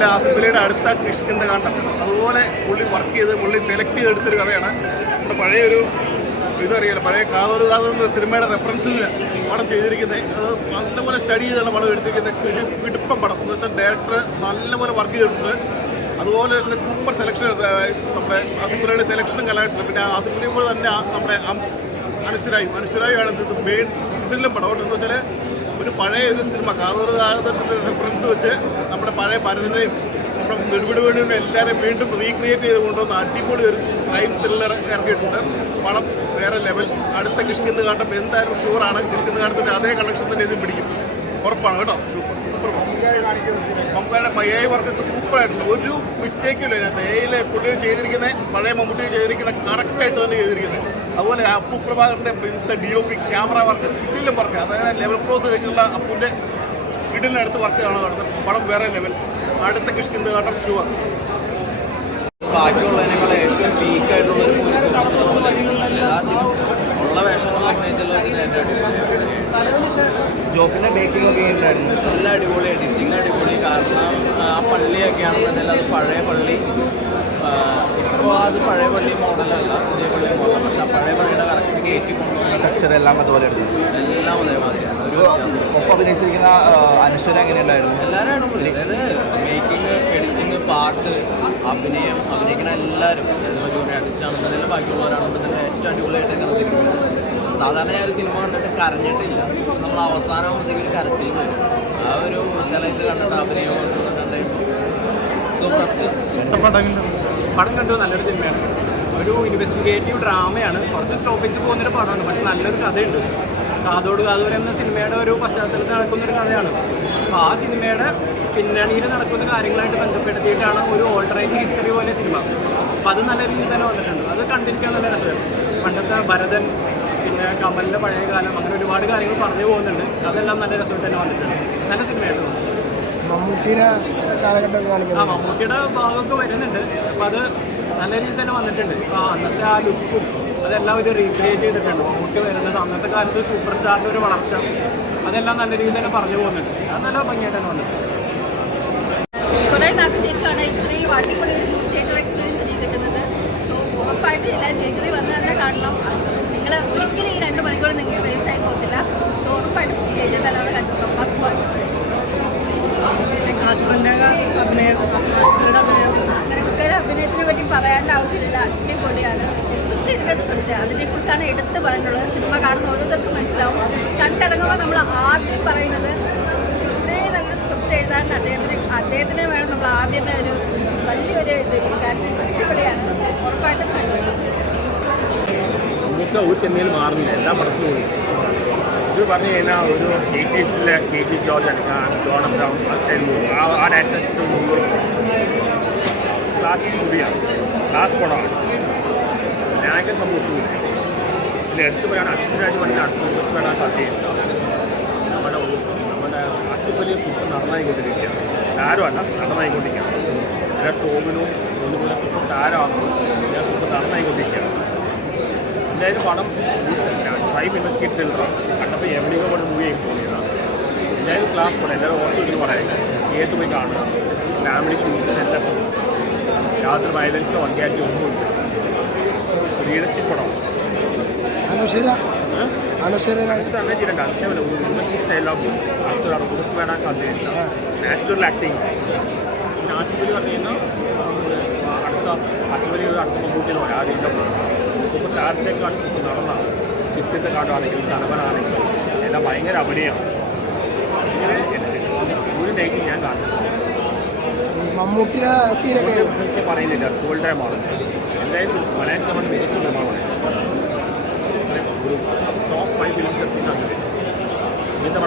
അതുപോലെ ആസിഫലിയുടെ അടുത്ത കിഷ്കിന്ത കാണ്ടം അതുപോലെ പുള്ളി വർക്ക് ചെയ്ത് പുള്ളി സെലക്ട് ചെയ്തെടുത്തൊരു കഥയാണ്. നമ്മുടെ പഴയൊരു ഇതറിയാലോ, പഴയ കാതോരു കാതെന്ന സിനിമയുടെ റെഫറൻസിൽ പടം ചെയ്തിരിക്കുന്നത്. അത് നല്ലപോലെ സ്റ്റഡി ചെയ്താണ് പടം എടുത്തിരിക്കുന്നത്. പിടിപ്പം പടം എന്ന് വെച്ചാൽ ഡയറക്ടർ നല്ലപോലെ വർക്ക് ചെയ്തിട്ടുണ്ട്. അതുപോലെ തന്നെ സൂപ്പർ സെലക്ഷൻ നമ്മുടെ ആസിഫലിയുടെ സെലക്ഷനും കലായിട്ടുണ്ട്. പിന്നെ ആസിഫലിയോട് തന്നെ നമ്മുടെ മനുഷ്യരായാണ് മെയിൻ ഇതിലും പടം എന്ന് വെച്ചാൽ ഒരു പഴയ ഒരു സിനിമ കാതോറ് കാലത്തിൻ്റെ റെഫറൻസ് വെച്ച് നമ്മുടെ പഴയ ഭരതനെയും നമ്മുടെ നെടുപിടുവേണിയും എല്ലാവരെയും വീണ്ടും റീക്രിയേറ്റ് ചെയ്ത് കൊണ്ടുവന്ന അടിപൊളി ഒരു ക്രൈം ത്രില്ലർ ഇറക്കിയിട്ടുണ്ട്. പടം വേറെ ലെവൽ. അടുത്ത കിഷ്കിന്ത് കാണ്ടം എന്തായാലും ഷുവറാണ്. കിഷ്കിന്ത് കാണ്ടത്തിൻ്റെ അതേ കളക്ഷൻ തന്നെ ഇത് പിടിക്കും, ഉറപ്പാണ് കേട്ടോ. സൂപ്പർ മമ്മൂക്കയുടെ AI വർക്കൊക്കെ സൂപ്പറായിട്ടുണ്ട്. ഒരു മിസ്റ്റേക്കും ഇല്ല ഇതിനകത്ത്. AI പുള്ളി ചെയ്തിരിക്കുന്നത് പഴയ മമ്മൂട്ടി ചെയ്തിരിക്കുന്ന കറക്റ്റായിട്ട് തന്നെ ചെയ്തിരിക്കുന്നത്. അതുപോലെ അപ്പു പ്രഭാകറിൻ്റെ ഇന്നത്തെ DOP ക്യാമറ വർക്ക് കിട്ടിലും വർക്ക്, അതായത് ലെവൽ ക്രോസ് കഴിഞ്ഞുള്ള അപ്പുവിൻ്റെ കിടിലിനടുത്ത് വർക്ക് കാണുന്നത്. പടം വേറെ ലെവൽ. അടുത്ത കിഷ്കിന്ത് കാണ്ടം ഷുവർ. ബാക്കിയുള്ളതിനേക്കാൾ ഏറ്റവും പീക്കായിട്ടുള്ളൊരു പോലീസ് ഓഫീസർ പോലെ എല്ലാ സിനിമ ഉള്ള വേഷങ്ങൾ ജോഫിൻ്റെ മേക്കിംഗ് ഒക്കെ ഉണ്ടായിരുന്നു. നല്ല അടിപൊളി, എഡിറ്റിങ് അടിപൊളി. കാരണം ആ പള്ളിയൊക്കെ ആണെന്നുണ്ടെങ്കിൽ അത് പഴയ പള്ളി, ഇപ്പോൾ അത് പഴയ പള്ളി മോഡലല്ല, പുതിയ പള്ളി മോഡൽ. പക്ഷെ ആ പഴയ പള്ളിയുടെ കറക്റ്റ് കയറ്റി കൊണ്ടുപോകുന്ന സ്ട്രക്ചർ എല്ലാം അതുപോലെ ഉണ്ട്. എല്ലാം അതേമാതിരിയാണ്. ഒരു ഒപ്പം അഭിനയിച്ചിരിക്കുന്ന അനശ്വര എങ്ങനെയുണ്ടായിരുന്നു? എല്ലാവരും അടിപൊളി. അതായത് മേക്കിങ്, എഡിറ്റിങ്, പാട്ട്, അഭിനയിക്കുന്ന എല്ലാവരും, അതായത് ജൂനിയർ ആർട്ടിസ്റ്റ് ആണെന്നുണ്ടെങ്കിൽ ബാക്കിയുള്ളവരാണെന്നുണ്ടെങ്കിൽ ഏറ്റവും അടിപൊളിയായിട്ടൊക്കെ സിനിമ. സാധാരണ ഞാൻ ഒരു സിനിമ കണ്ടിട്ട് കരഞ്ഞിട്ടില്ല, പക്ഷെ നമ്മൾ അവസാനം ആകുമ്പോഴത്തേക്ക് ഒരു കരച്ചിൽ വരും. ആ ഒരു ചില ഇത് കണ്ടിട്ട് അഭിനയം പടം കണ്ടു. നല്ലൊരു സിനിമയാണ്. ഒരു ഇൻവെസ്റ്റിഗേറ്റീവ് ഡ്രാമയാണ്. കുറച്ച് സ്റ്റോപ്പേജ് പോകുന്നൊരു പടമാണ്, പക്ഷെ നല്ലൊരു കഥയുണ്ട്. കാതോട് കാതോരം എന്ന സിനിമയുടെ ഒരു പശ്ചാത്തലത്തിൽ നടക്കുന്നൊരു കഥയാണ്. അപ്പോൾ ആ സിനിമയുടെ പിന്നണിയിൽ നടക്കുന്ന കാര്യങ്ങളായിട്ട് ബന്ധപ്പെടുത്തിയിട്ടാണ് ഒരു ഓൾട്ടർനേറ്റ് ഹിസ്റ്ററി പോലെ സിനിമ. അപ്പോൾ അത് നല്ല രീതിയിൽ തന്നെ വന്നിട്ടുണ്ട്. അത് കണ്ടിരിക്കാൻ നല്ല രസമായിരുന്നു. പണ്ടത്തെ ഭരതൻ, പിന്നെ കമലിൻ്റെ പഴയ കാലം, അങ്ങനെ ഒരുപാട് കാര്യങ്ങൾ പറഞ്ഞു പോകുന്നുണ്ട്. അതെല്ലാം നല്ല രസമായിട്ട് തന്നെ വന്നിട്ടുണ്ട്. നല്ല സിനിമയായിട്ട് മമ്മൂട്ടിയുടെ കാലഘട്ടം കാണിക്കുന്നത്. മമ്മൂട്ടിയുടെ ഭാഗമൊക്കെ വരുന്നുണ്ട്. അപ്പോൾ അത് നല്ല രീതിയിൽ തന്നെ വന്നിട്ടുണ്ട്. അപ്പോൾ അന്നത്തെ ആ ലുക്കും അതെല്ലാം ഒരു റീക്രിയേറ്റ് ചെയ്തിട്ടുണ്ട്. മമ്മൂട്ടി വരുന്നത് അന്നത്തെ കാലത്ത് സൂപ്പർ സ്റ്റാറിൻ്റെ ഒരു വളർച്ച, അതെല്ലാം നല്ല രീതിയിൽ തന്നെ പറഞ്ഞു പോകുന്നുണ്ട്. അത് നല്ല ഭംഗിയായിട്ട് തന്നെ വന്നിട്ടുണ്ട്. കുറേ നാൾക്ക് ശേഷമാണ് ഇത്രയും അടിപൊളി ഒരു തിയേറ്റർ എക്സ്പീരിയൻസ് എനിക്ക് കിട്ടുന്നത്. സോ ഉറപ്പായിട്ട് എല്ലാവരും തിയേറ്ററിൽ വന്ന് തന്നെ കാണണം. നിങ്ങൾ ഒരിക്കലും ഈ 2 മണിക്കൂർ നിങ്ങൾക്ക് വേസ്റ്റ് ആയി പോകത്തില്ല. സോ ഉറപ്പായിട്ട് തിയേറ്ററിൽ തന്നെ അവിടെ കണ്ടു. കുട്ടിയുടെ അഭിനയത്തിനെ പറ്റി പറയേണ്ട ആവശ്യമില്ല. അടിപൊളിയാണ്. എസ്പെഷ്യലി ഇതിൻ്റെ സ്ക്രിപ്റ്റ്, അതിനെക്കുറിച്ചാണ് എടുത്ത് പറഞ്ഞിട്ടുള്ളത്. സിനിമ കാണുന്ന ഓരോരുത്തർക്കും മനസ്സിലാവും. കണ്ടിറങ്ങുമ്പോൾ നമ്മൾ ആദ്യം പറയുന്നത് ഇത്രയും നല്ല സ്ക്രിപ്റ്റ് എഴുതാണ്ട് അദ്ദേഹത്തിന് വേണം നമ്മൾ ആദ്യമേ ഒരു വലിയൊരു ഇത് അടിപൊളിയാണ്. ഉറപ്പായിട്ടും കണ്ടു. നമുക്ക് ഒരു ചെന്നൈയിൽ മാറുന്നില്ല, എല്ലാ പടത്തിലും ഇത് പറഞ്ഞു കഴിഞ്ഞാൽ ഒരു 80s KG ജോർജ് എടുക്കാം, ജോൺ അബ്രഹാം, സ്റ്റൈൽ മൂവി, ആ ഡയറക്ടർ മൂവി ക്ലാസിക് മൂവിയാണ്, ക്ലാസ് പടമാണ്. ഞാനൊക്കെ സംഭവിച്ചു. ഇതിൽ എടുത്തു പറയാൻ അച്ഛനായിട്ട് പറഞ്ഞാൽ അടുത്ത് വേണം സാധ്യതയില്ല. നമ്മുടെ ആശുപത്രി സൂപ്പർ നടന്നായിക്കൊണ്ടിരിക്കുകയാണ്. താരമല്ല, നടന്നായിക്കൊണ്ടിരിക്കുകയാണ്. എല്ലാ ടോമിനും ഒന്നുപോലെ സൂപ്പർ താരമാകുമ്പോൾ ഞാൻ സൂപ്പർ നടന്നായിക്കൊണ്ടിരിക്കുകയാണ്. എന്തായാലും പടം ക്രൈം ഇൻവെസ്റ്റിഗേറ്റ് ത്രില്ലറാണ്. കണ്ടപ്പോൾ എവിടെയൊക്കെ പോലെ മൂവി ആയി തോന്നിയതാണ്. എന്തായാലും ക്ലാസ് പടം എല്ലാവരും ഓർത്ത് ഇതിന് പറയുന്നത് തിയേറ്റർ പോയി കാണുക. ഫാമിലിക്ക് യൂസിന് എല്ലാം യാതൊരു വയലൻസോ വണ്ടിയാറ്റി ഒന്നുമില്ല. റിയലിസ്റ്റിക് പടമാണ്. തന്നെ ചെയ്യേണ്ട അക്ഷയമല്ല, യൂണിവേഴ്സിറ്റി സ്റ്റൈലാകും. അടുത്തൊരാൾ കുറിച്ച് വേണം കഥയില്ല, നാച്ചുറൽ ആക്ടിങ്. പിന്നെ ആശുപത്രി പറഞ്ഞു കഴിഞ്ഞാൽ അടുത്ത ആശുപത്രി അടുത്ത മമ്മൂട്ടിയിൽ പറയാം. ആദ്യം ഇപ്പോൾ താരത്തേക്ക് അടുത്ത് നടന്നാണ്, ക്രിസ്ത്യത്തെ കാണുകയാണെങ്കിലും കണവനാണെങ്കിലും എല്ലാം ഭയങ്കര അഭിനയമാണ്. ഇങ്ങനെ ഒരു ഡേറ്റിൽ ഞാൻ കാണുന്നു. മമ്മൂട്ടിയുടെ സീനൊക്കെ പറയുന്നില്ല, ഫുൾ ടൈമാണ്. എന്തായാലും മലയാളം സിനിമ മികച്ച നിർമ്മാണമാണ്. ഒരു ടോപ്പ് 5 ഫിലിംസ് എത്തിയിട്ടുണ്ട് ഇങ്ങനത്തെ